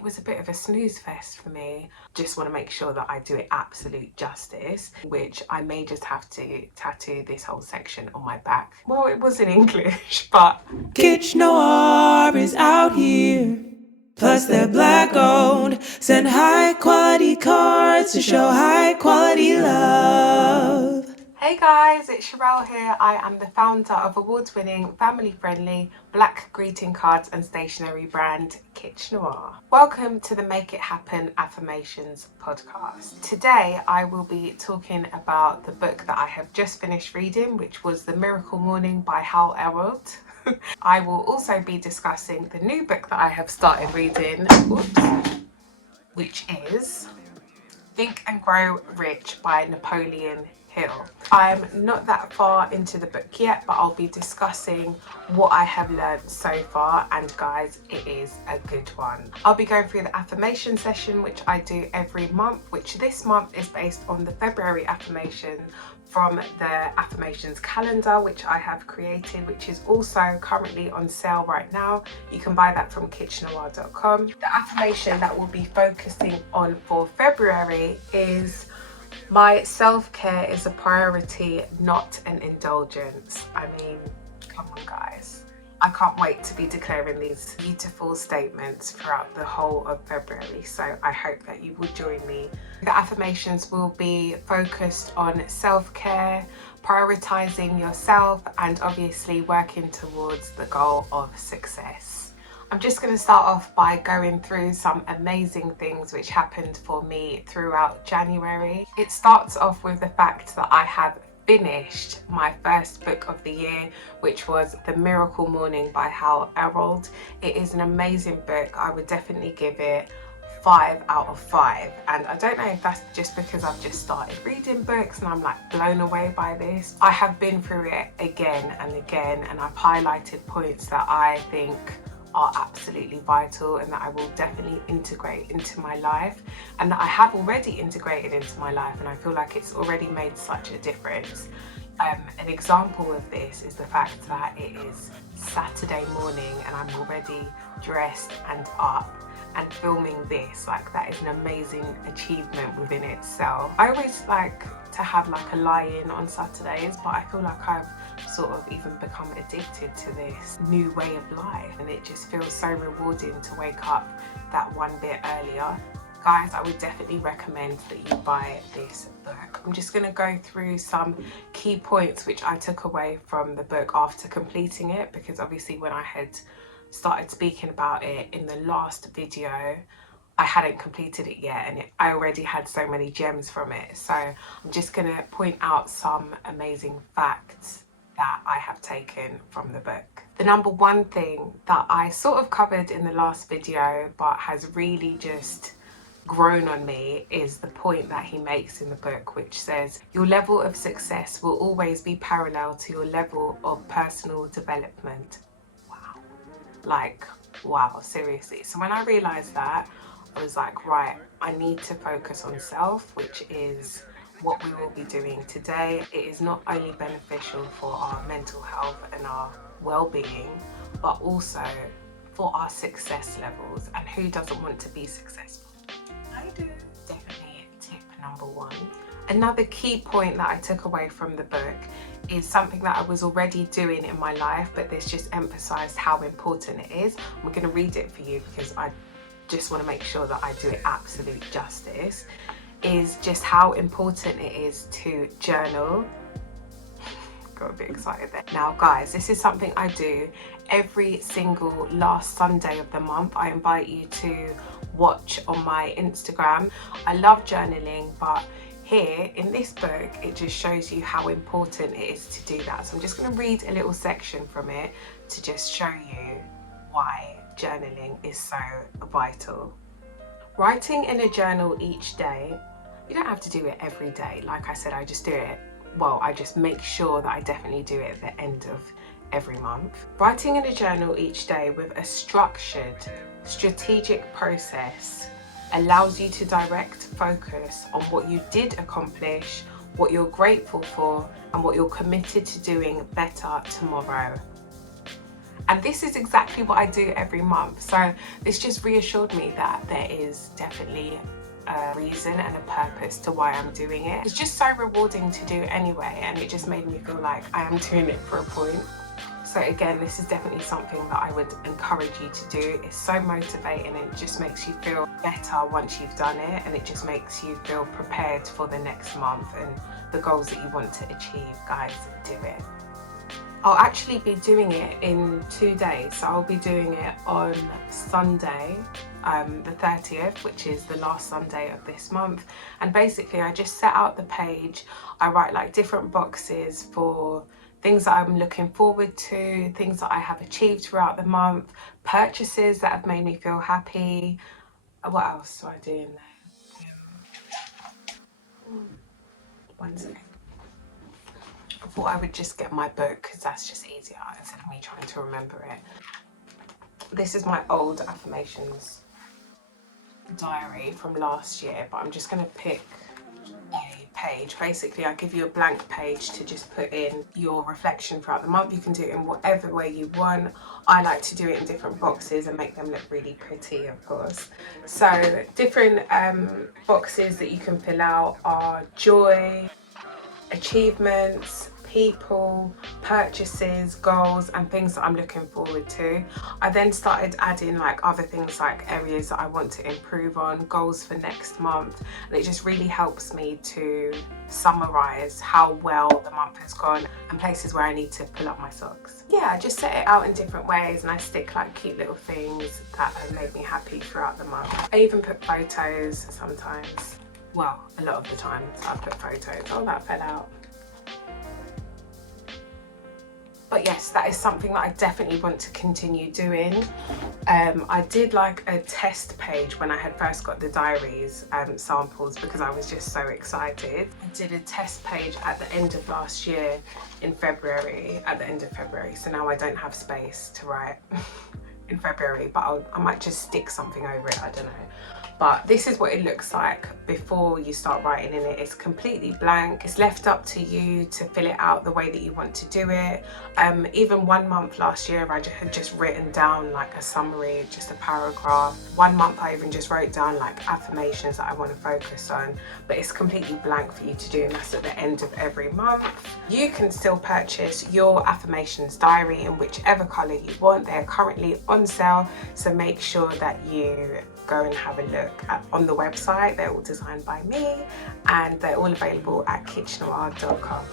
it was a bit of a snooze fest for me. Just want to make sure that I do it absolute justice, which I may just have to tattoo this whole section on my back. Well, it was in English, but Kitsch Noir is out here. Plus they're black owned. Send high quality cards to show high quality love. Hey guys, it's Sherelle here. I am the founder of award-winning, family-friendly black greeting cards and stationery brand Kitsch Noir. Welcome to the Make It Happen Affirmations podcast. Today I will be talking about the book that I have just finished reading, which was The Miracle Morning by Hal Elrod. I will also be discussing the new book that I have started reading, which is Think and Grow Rich by Napoleon Hill. I'm not that far into the book yet, but I'll be discussing what I have learned so far, and guys, it is a good one. I'll be going through the affirmation session, which I do every month, which this month is based on the February affirmation from the affirmations calendar, which I have created, which is also currently on sale right now. You can buy that from kitschnoir.com. The affirmation that we'll be focusing on for February is: my self-care is a priority, not an indulgence. I mean, come on guys. I can't wait to be declaring these beautiful statements throughout the whole of February, so I hope that you will join me. The affirmations will be focused on self-care, prioritizing yourself, and obviously working towards the goal of success. I'm just going to start off by going through some amazing things which happened for me throughout January. It starts off with the fact that I have finished my first book of the year, which was The Miracle Morning by Hal Elrod. It is an amazing book. I would definitely give it 5 out of 5, and I don't know if that's just because I've just started reading books and I'm like blown away by this. I have been through it again and again, and I've highlighted points that I think are absolutely vital and that I will definitely integrate into my life, and that I have already integrated into my life, and I feel like it's already made such a difference. An example of this is the fact that it is Saturday morning and I'm already dressed and up and filming this. Like, that is an amazing achievement within itself. I always like to have like a lie-in on Saturdays, but I feel like I've sort of even become addicted to this new way of life, and it just feels so rewarding to wake up that one bit earlier. Guys, I would definitely recommend that you buy this book. I'm just going to go through some key points which I took away from the book after completing it, because obviously when I had started speaking about it in the last video, I hadn't completed it yet, and I already had so many gems from it. So I'm just going to point out some amazing facts that I have taken from the book. The number one thing that I sort of covered in the last video but has really just grown on me is the point that he makes in the book, which says your level of success will always be parallel to your level of personal development. Wow. Like, wow, seriously. So when I realized that, I was like, right, I need to focus on self, which is what we will be doing today. It is not only beneficial for our mental health and our well-being, but also for our success levels. And who doesn't want to be successful? I do. Definitely tip number one. Another key point that I took away from the book is something that I was already doing in my life, but this just emphasized how important it is. I'm going to read it for you because I just want to make sure that I do it absolute justice. Is just how important it is to journal. Got a bit excited there. Now guys, this is something I do every single last Sunday of the month. I invite you to watch on my Instagram. I love journaling, but here in this book it just shows you how important it is to do that. So I'm just going to read a little section from it to just show you why journaling is so vital. Writing in a journal each day. You don't have to do it every day. Like I said, I just do it, well, I just make sure that I definitely do it at the end of every month. Writing in a journal each day with a structured, strategic process allows you to direct focus on what you did accomplish, what you're grateful for, and what you're committed to doing better tomorrow. And this is exactly what I do every month. So this just reassured me that there is definitely a reason and a purpose to why I'm doing it. It's just so rewarding to do anyway, and it just made me feel like I am doing it for a point. So again, this is definitely something that I would encourage you to do. It's so motivating, and it just makes you feel better once you've done it, and it just makes you feel prepared for the next month and the goals that you want to achieve. Guys, do it. I'll actually be doing it in 2 days. So I'll be doing it on Sunday, the 30th, which is the last Sunday of this month. And basically I just set out the page. I write like different boxes for things that I'm looking forward to, things that I have achieved throughout the month, purchases that have made me feel happy. What else do I do in there? One second. I thought I would just get my book because that's just easier instead of me trying to remember it. This is my old affirmations diary from last year, but I'm just going to pick a page. Basically, I give you a blank page to just put in your reflection throughout the month. You can do it in whatever way you want. I like to do it in different boxes and make them look really pretty, of course. So different boxes that you can fill out are joy, achievements, people, purchases, goals, and things that I'm looking forward to. I then started adding like other things, like areas that I want to improve on, goals for next month, and it just really helps me to summarize how well the month has gone and places where I need to pull up my socks. Yeah, I just set it out in different ways, and I stick like cute little things that have made me happy throughout the month. I even put photos sometimes. Well, a lot of the times I put photos. Oh, that fell out. But yes, that is something that I definitely want to continue doing. I did like a test page when I had first got the diaries samples because I was just so excited. I did a test page at the end of last year in February, at the end of February. So now I don't have space to write in February, but I might just stick something over it, I don't know. But this is what it looks like before you start writing in it. It's completely blank. It's left up to you to fill it out the way that you want to do it. Even 1 month last year, I had just written down like a summary, just a paragraph. 1 month I even just wrote down like affirmations that I want to focus on, but it's completely blank for you to do, and that's at the end of every month. You can still purchase your affirmations diary in whichever color you want. They're currently on sale, so make sure that you go and have a look on the website. They're all designed by me, and they're all available at kitchnoir.com.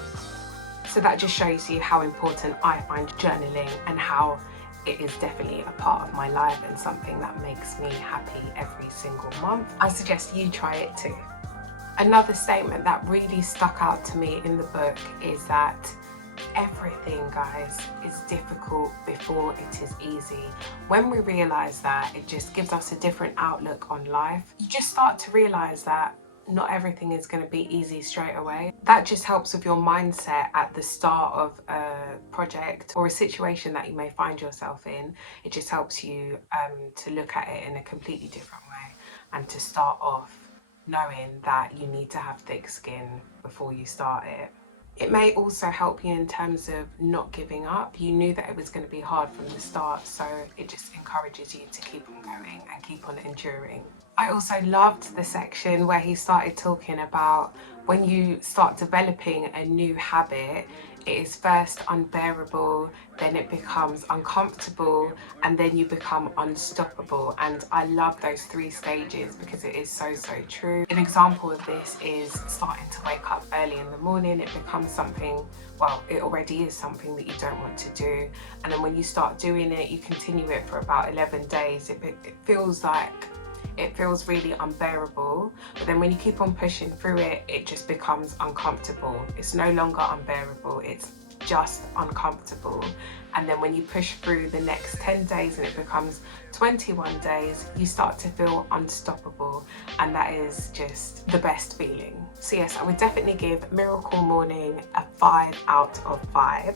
So that just shows you how important I find journaling, and how it is definitely a part of my life and something that makes me happy every single month. I suggest you try it too. Another statement that really stuck out to me in the book is that everything, guys, is difficult before it is easy. When we realize that, it just gives us a different outlook on life. You just start to realize that not everything is going to be easy straight away. That just helps with your mindset at the start of a project or a situation that you may find yourself in. It just helps you to look at it in a completely different way, and to start off knowing that you need to have thick skin before you start it. It may also help you in terms of not giving up. You knew that it was going to be hard from the start, so it just encourages you to keep on going and keep on enduring. I also loved the section where he started talking about when you start developing a new habit, it is first unbearable, then it becomes uncomfortable, and then you become unstoppable. And I love those 3 stages because it is so true. An example of this is starting to wake up early in the morning. It becomes something, well, it already is something that you don't want to do. And then when you start doing it, you continue it for about 11 days. It feels really unbearable, but then when you keep on pushing through it, it just becomes uncomfortable. It's no longer unbearable, it's just uncomfortable. And then when you push through the next 10 days and it becomes 21 days, you start to feel unstoppable, and that is just the best feeling. So yes, I would definitely give Miracle Morning a 5 out of 5.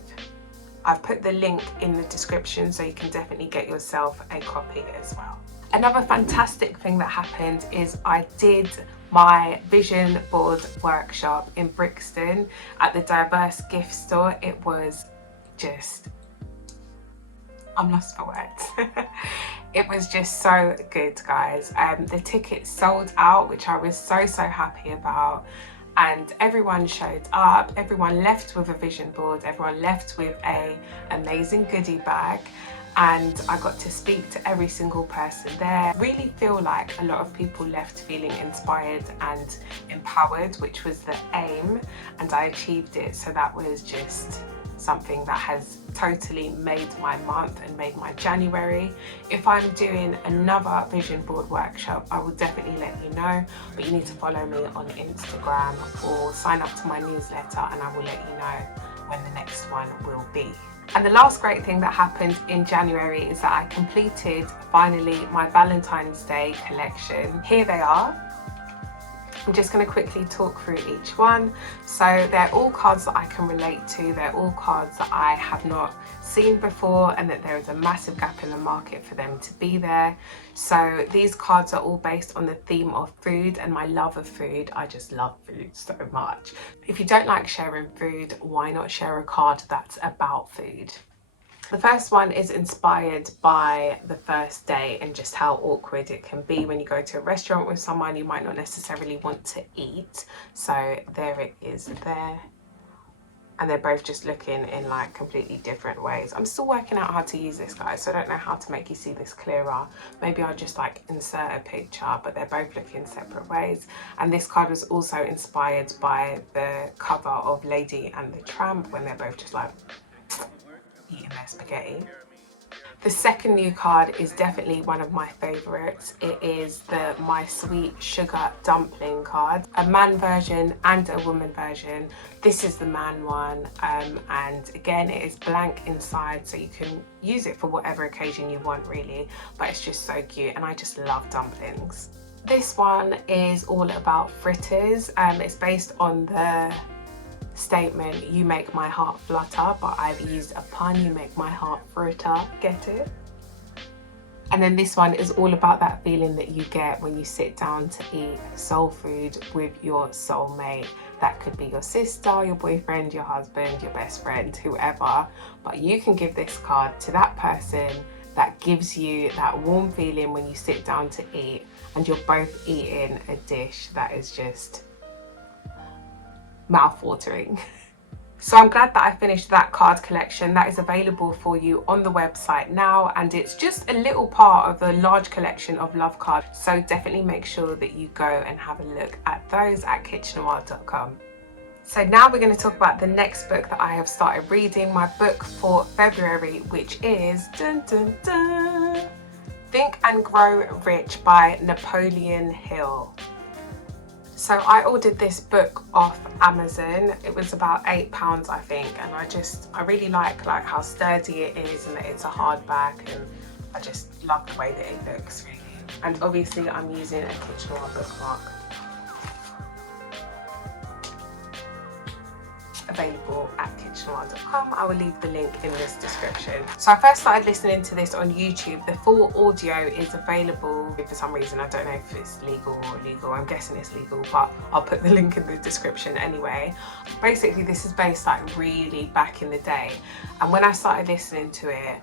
I've put the link in the description, so you can definitely get yourself a copy as well. Another fantastic thing that happened is I did my vision board workshop in Brixton at the Diverse Gift Store. It was just I'm lost for words. It was just so good, guys. The tickets sold out, which I was so happy about, and everyone showed up. Everyone left with a vision board. Everyone left with a amazing goodie bag, and I got to speak to every single person there. Really feel like a lot of people left feeling inspired and empowered, which was the aim, and I achieved it. So that was just something that has totally made my month and made my January. If I'm doing another vision board workshop, I will definitely let you know, but you need to follow me on Instagram or sign up to my newsletter, and I will let you know when the next one will be. And the last great thing that happened in January is that I completed finally my Valentine's Day collection. Here they are. I'm just going to quickly talk through each one. So they're all cards that I can relate to. They're all cards that I have not seen before, and that there is a massive gap in the market for them to be there. So these cards are all based on the theme of food and my love of food. I just love food so much. If you don't like sharing food, why not share a card that's about food? The first one is inspired by the first day and just how awkward it can be when you go to a restaurant with someone you might not necessarily want to eat. So there it is there. And they're both just looking in like completely different ways. I'm still working out how to use this, guys, so I don't know how to make you see this clearer. Maybe I'll just like insert a picture, but they're both looking separate ways. And this card was also inspired by the cover of Lady and the Tramp, when they're both just like eating their spaghetti. The second new card is definitely one of my favourites. It is the My Sweet Sugar Dumpling card, a man version and a woman version. This is the man one, and again it is blank inside, so you can use it for whatever occasion you want really, but it's just so cute and I just love dumplings. This one is all about fritters. It's based on the statement, you make my heart flutter, but I've used a pun, you make my heart fritter. Get it? And then this one is all about that feeling that you get when you sit down to eat soul food with your soulmate. That could be your sister, your boyfriend, your husband, your best friend, whoever, but you can give this card to that person that gives you that warm feeling when you sit down to eat and you're both eating a dish that is just mouth-watering. So I'm glad that I finished that card collection. That is available for you on the website now, and it's just a little part of the large collection of love cards, so definitely make sure that you go and have a look at those at kitschnoir.com. So now we're going to talk about the next book that I have started reading, my book for February, which is dun, dun, dun, Think and Grow Rich by Napoleon Hill. So I ordered this book off Amazon. It was about £8, I think, and I really like how sturdy it is and that it's a hardback, and I just love the way that it looks really. And obviously I'm using a Kitsch Noir bookmark. Available at kitschnoir.com. I will leave the link in this description. So I first started listening to this on YouTube. The full audio is available. For some reason, I don't know if it's legal or illegal. I'm guessing it's legal, but I'll put the link in the description anyway. Basically, this is based like really back in the day. And when I started listening to it,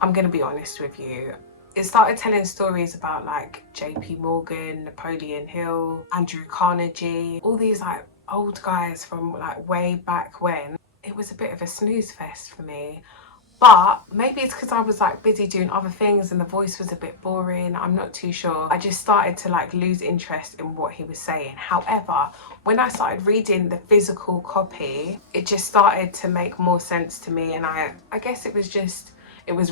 I'm going to be honest with you, it started telling stories about like JP Morgan, Napoleon Hill, Andrew Carnegie, all these like old guys from like way back when. It was a bit of a snooze fest for me, but maybe it's because I was like busy doing other things and the voice was a bit boring. I'm not too sure. I just started to like lose interest in what he was saying. However, when I started reading the physical copy, it just started to make more sense to me, and I guess it was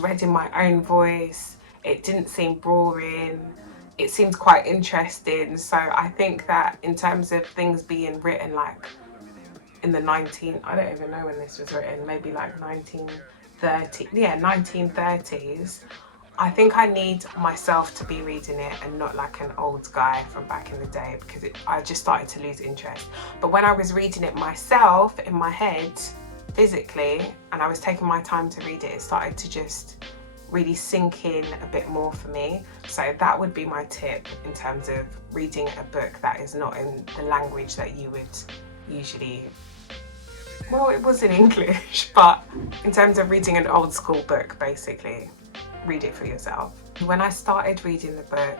read in my own voice. It didn't seem boring. It seemed quite interesting. So I think that in terms of things being written like in the I don't even know when this was written, maybe like 1930s, I think I need myself to be reading it and not like an old guy from back in the day, because I just started to lose interest. But when I was reading it myself in my head, physically, and I was taking my time to read it, it started to just really sink in a bit more for me. So that would be my tip in terms of reading a book that is not in the language that you would usually, well, it was in English, but in terms of reading an old school book basically. read it for yourself. When I started reading the book,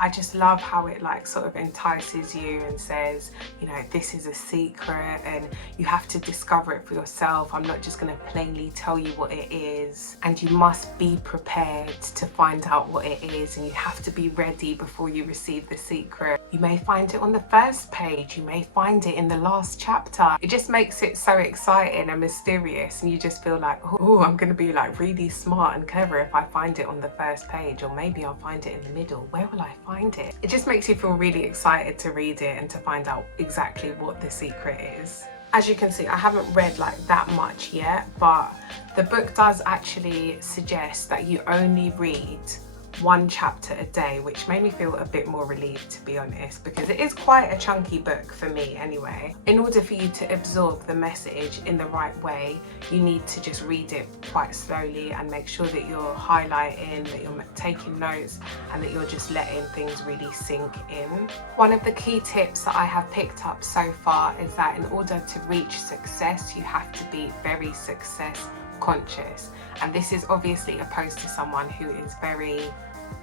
I just love how it like sort of entices you and says, you know, this is a secret and you have to discover it for yourself. I'm not just going to plainly tell you what it is, and you must be prepared to find out what it is, and you have to be ready before you receive the secret. You may find it on the first page, you may find it in the last chapter. It just makes it so exciting and mysterious, and you just feel like, oh, I'm going to be like really smart and clever if I find it on the first page, or maybe I'll find it in the middle. Where will I find it? It just makes you feel really excited to read it and to find out exactly what the secret is. As you can see, I haven't read like that much yet, but the book does actually suggest that you only read one chapter a day, which made me feel a bit more relieved, to be honest, because it is quite a chunky book for me anyway. In order for you to absorb the message in the right way, you need to just read it quite slowly and make sure that you're highlighting, that you're taking notes, and that you're just letting things really sink in. One of the key tips that I have picked up so far is that in order to reach success, you have to be very success conscious, and this is obviously opposed to someone who is very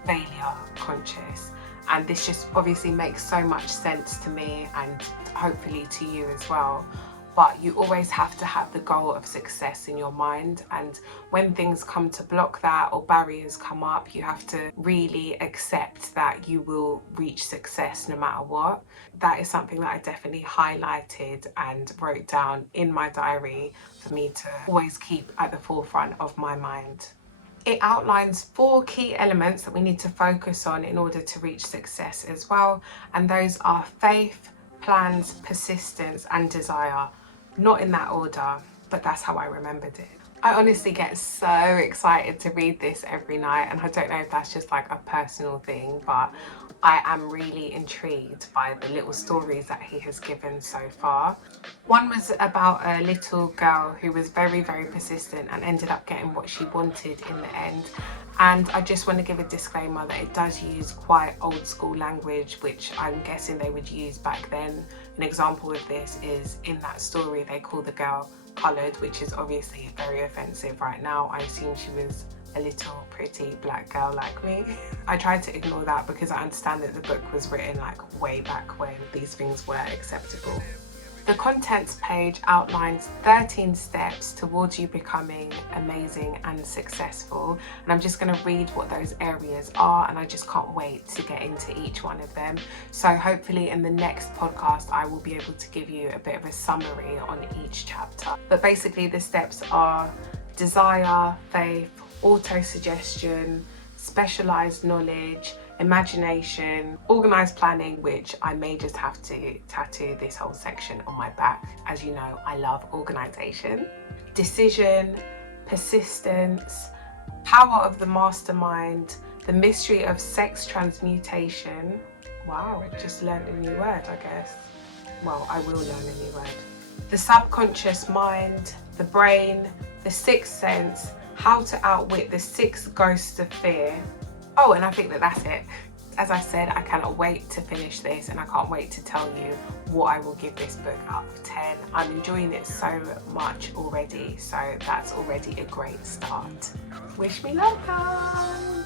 failure conscious, and this just obviously makes so much sense to me and hopefully to you as well. But you always have to have the goal of success in your mind, and when things come to block that or barriers come up, you have to really accept that you will reach success no matter what. That is something that I definitely highlighted and wrote down in my diary for me to always keep at the forefront of my mind. It outlines 4 key elements that we need to focus on in order to reach success as well, and those are faith, plans, persistence, and desire. Not in that order, but that's how I remembered it. I honestly get so excited to read this every night, and I don't know if that's just like a personal thing, but I am really intrigued by the little stories that he has given so far. One was about a little girl who was very, very persistent and ended up getting what she wanted in the end. And I just want to give a disclaimer that it does use quite old school language, which I'm guessing they would use back then. An example of this is in that story, they call the girl coloured, which is obviously very offensive right now. I assume she was a little pretty black girl like me. I tried to ignore that because I understand that the book was written like way back when these things were acceptable. The contents page outlines 13 steps towards you becoming amazing and successful, and I'm just going to read what those areas are, and I just can't wait to get into each one of them. So hopefully in the next podcast I will be able to give you a bit of a summary on each chapter. But basically the steps are desire, faith, auto-suggestion, specialised knowledge, imagination, organised planning, which I may just have to tattoo this whole section on my back. As you know, I love organisation. Decision, persistence, power of the mastermind, the mystery of sex transmutation. Wow, I just learned a new word, I guess. Well, I will learn a new word. The subconscious mind, the brain, the sixth sense, how to outwit the 6 ghosts of fear. Oh, and I think that that's it. As I said, I cannot wait to finish this, and I can't wait to tell you what I will give this book out of 10. I'm enjoying it so much already, so that's already a great start. Wish me luck, guys!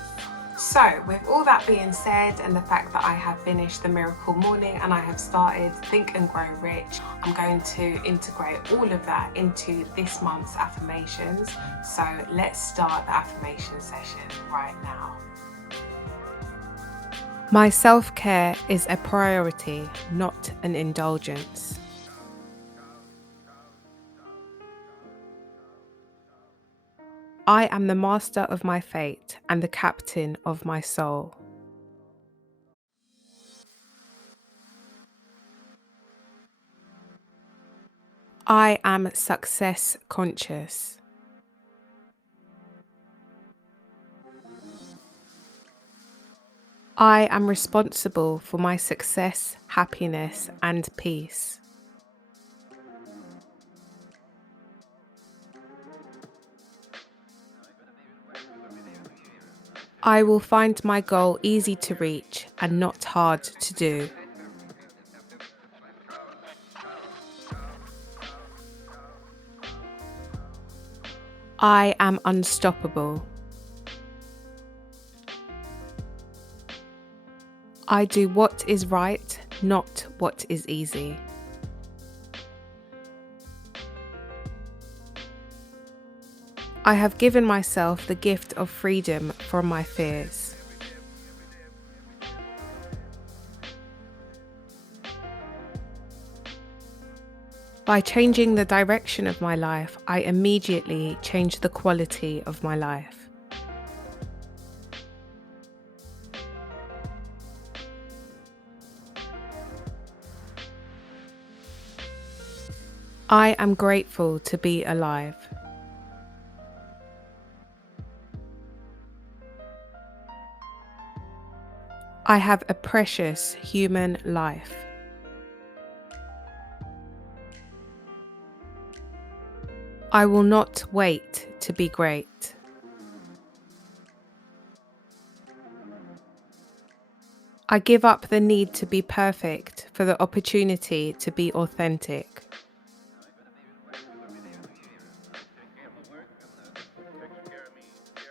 So, with all that being said, and the fact that I have finished The Miracle Morning and I have started Think and Grow Rich, I'm going to integrate all of that into this month's affirmations. So let's start the affirmation session right now. My self-care is a priority, not an indulgence. I am the master of my fate and the captain of my soul. I am success conscious. I am responsible for my success, happiness, and peace. I will find my goal easy to reach and not hard to do. I am unstoppable. I do what is right, not what is easy. I have given myself the gift of freedom from my fears. By changing the direction of my life, I immediately change the quality of my life. I am grateful to be alive. I have a precious human life. I will not wait to be great. I give up the need to be perfect for the opportunity to be authentic.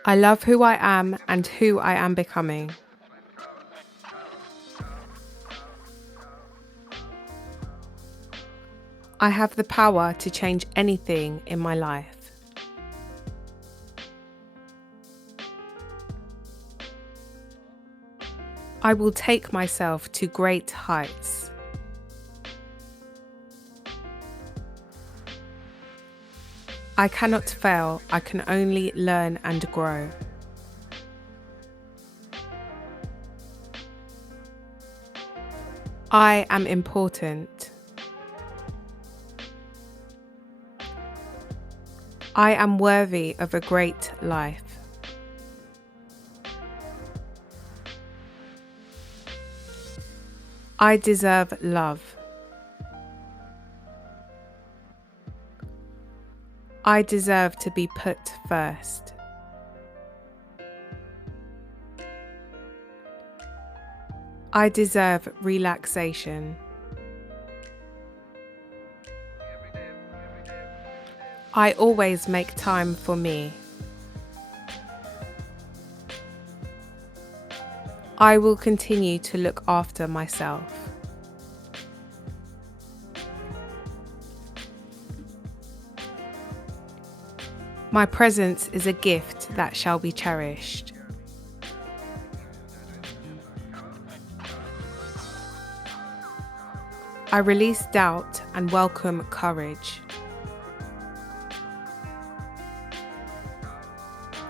I love who I am and who I am becoming. I have the power to change anything in my life. I will take myself to great heights. I cannot fail, I can only learn and grow. I am important. I am worthy of a great life. I deserve love. I deserve to be put first. I deserve relaxation. I always make time for me. I will continue to look after myself. My presence is a gift that shall be cherished. I release doubt and welcome courage.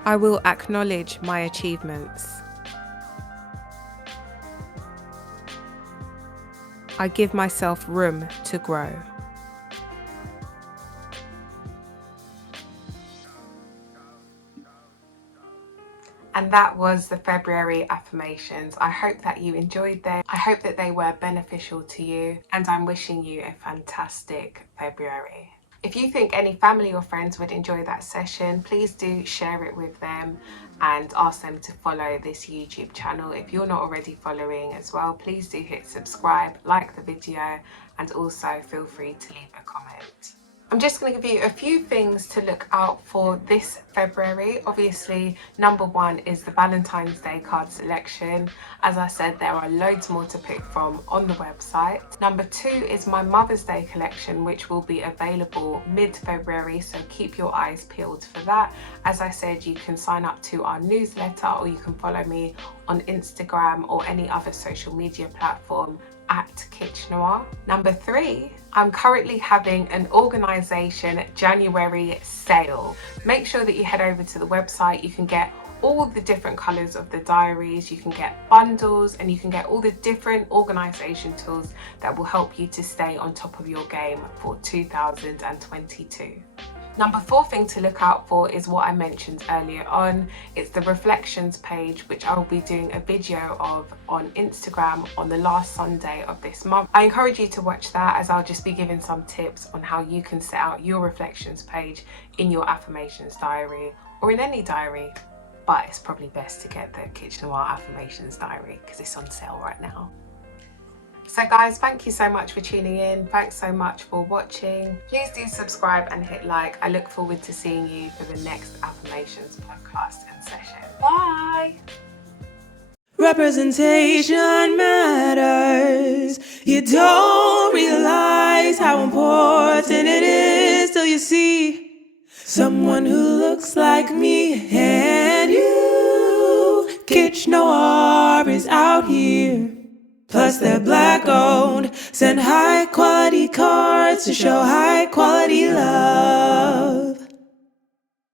I will acknowledge my achievements. I give myself room to grow. And that was the February affirmations. I hope that you enjoyed them. I hope that they were beneficial to you, and I'm wishing you a fantastic February. If you think any family or friends would enjoy that session, please do share it with them and ask them to follow this YouTube channel. If you're not already following as well, please do hit subscribe, like the video, and also feel free to leave a comment. I'm just going to give you a few things to look out for this February. Obviously, number one is the Valentine's Day card selection. As I said, there are loads more to pick from on the website. Number two is my Mother's Day collection, which will be available mid-February, so keep your eyes peeled for that. As I said, you can sign up to our newsletter, or you can follow me on Instagram or any other social media platform at Kitchener. Number three, I'm currently having an organisation January sale. Make sure that you head over to the website. You can get all the different colours of the diaries, you can get bundles, and you can get all the different organisation tools that will help you to stay on top of your game for 2022. Number four thing to look out for is what I mentioned earlier on. It's the reflections page, which I will be doing a video of on Instagram on the last Sunday of this month. I encourage you to watch that, as I'll just be giving some tips on how you can set out your reflections page in your affirmations diary or in any diary. But it's probably best to get the Kitchener Affirmations diary because it's on sale right now. So guys, thank you so much for tuning in. Thanks so much for watching. Please do subscribe and hit like. I look forward to seeing you for the next Affirmations podcast and session. Bye! Representation matters. You don't realize how important it is till you see someone who looks like me and you. Kitsch Noir is out here. Plus they're black owned. Send high quality cards to show high quality love.